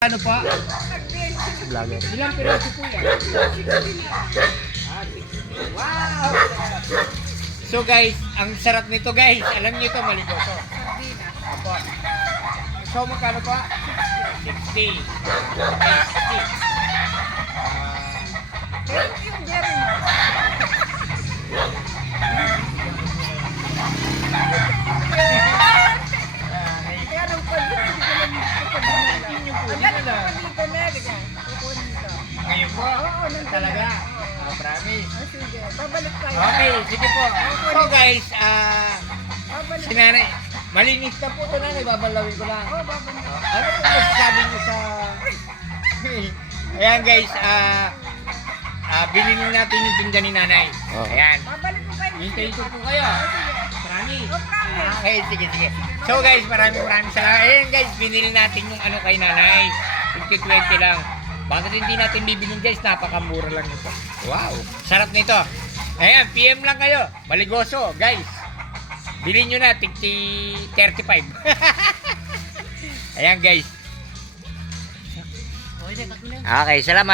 Ano pa? Vlogger. Ilang piraso po yan? Wow! So guys, ang sarap nito guys. Alam niyo ito, maligoso. Opo. So magkano pa? 60. 60. Thank you very much. Kaya nung pag-ibig ko lang dito na, diba? Kukunin ito. Ngayon po? Oo, nandun Talaga? na. Oo. Promise. Sige, babalik tayo. Okay, sige po. So guys, Babalik. si nanay, malinis na po ito nanay, babalawin ko lang. Oo, babalik. Ano po masasabi niyo sa... Ayan guys, binili natin yung tinda ni nanay. Oh. Ayan. Babalik ko kayo. Hintayin ko po kayo. Promise. Oh, promise. Okay, sige. So guys, maraming salamat. Ayan guys, binili natin yung ano kay nanay. 50-20 lang. Bakit hindi natin bibilin guys? Napakamura lang ito. Wow, sarap nito. Ayan, PM lang kayo. Maligoso, guys. Bilhin nyo na, 35. Ayan guys. Okay, salamat.